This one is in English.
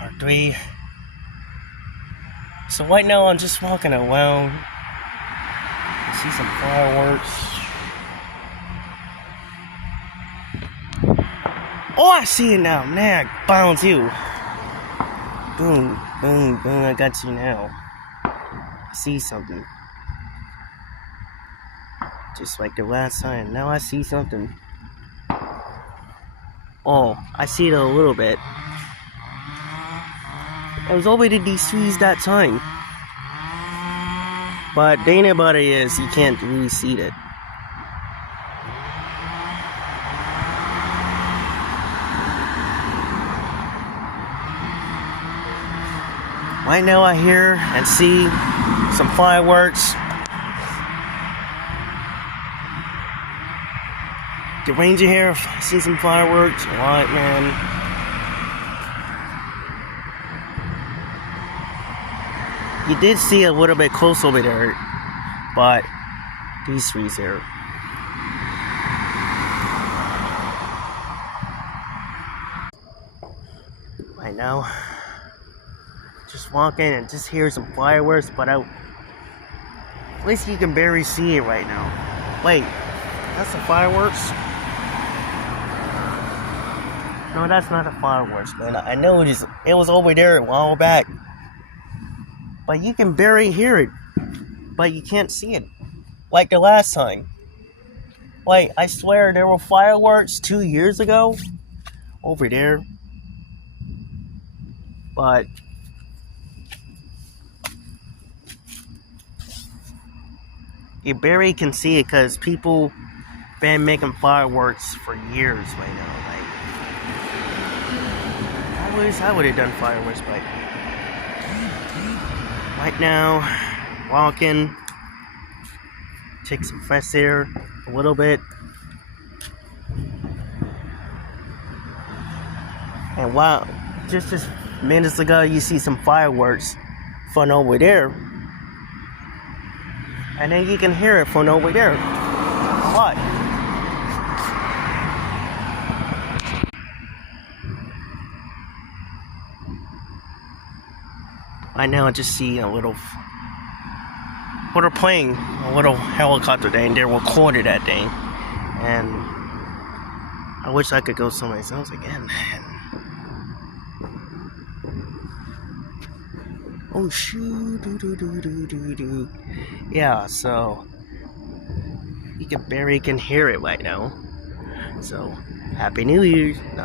Part 3. So right now I'm just walking around. I see some fireworks. Oh, I see it now. Man, I found you. Boom, boom, boom. I got you now. I see something. Just like the last time. Now I see something. Oh, I see it a little bit. It was over to these trees that time. But the thing about it is, you can't really see it. Right now I hear and see some fireworks. The ranger here, I see some fireworks. Alright, man. You did see a little bit close over there, but these trees here. Right now, just walking and just hear some fireworks, but at least you can barely see it right now. Wait, that's the fireworks? No, that's not the fireworks, man. I know it was over there a while back. But you can barely hear it. But you can't see it. Like the last time. Like, I swear there were fireworks 2 years ago. Over there. But you barely can see it because people been making fireworks for years right now. Like, I wish I would have done fireworks, but right now, walking, take some fresh air a little bit. And wow, just minutes ago, you see some fireworks from over there. And then you can hear it from over there. What? Right now I just see a little plane, a little helicopter thing. They recorded that thing. And I wish I could go somewhere else again. Oh shoot, yeah, so you can barely hear it right now. So Happy New Year's. No.